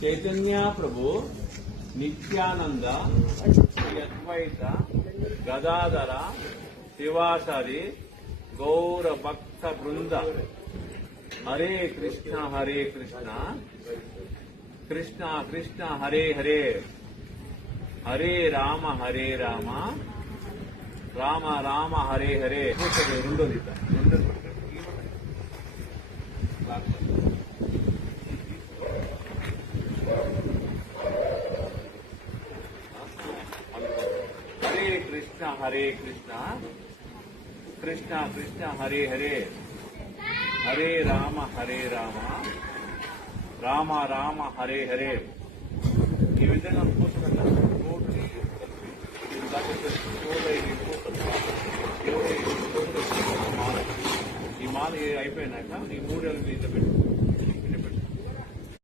చైతన్య ప్రభు నిత్యానంద శ్రీ అద్వైత గదాధర శివాచారి గౌర భక్త బృంద హరే కృష్ణ కృష్ణ కృష్ణ హరే హరే హరే రామ రామ రామ హరే హరే. రెండోది హరే కృష్ణ కృష్ణ కృష్ణ హరే హరే హరే రామ రామ రామ హరే హరే. ఈ విధంగా ఈ మాల అయిపోయినాక ఈ 3 ఏళ్ళు ఇంట్లో పెట్టు.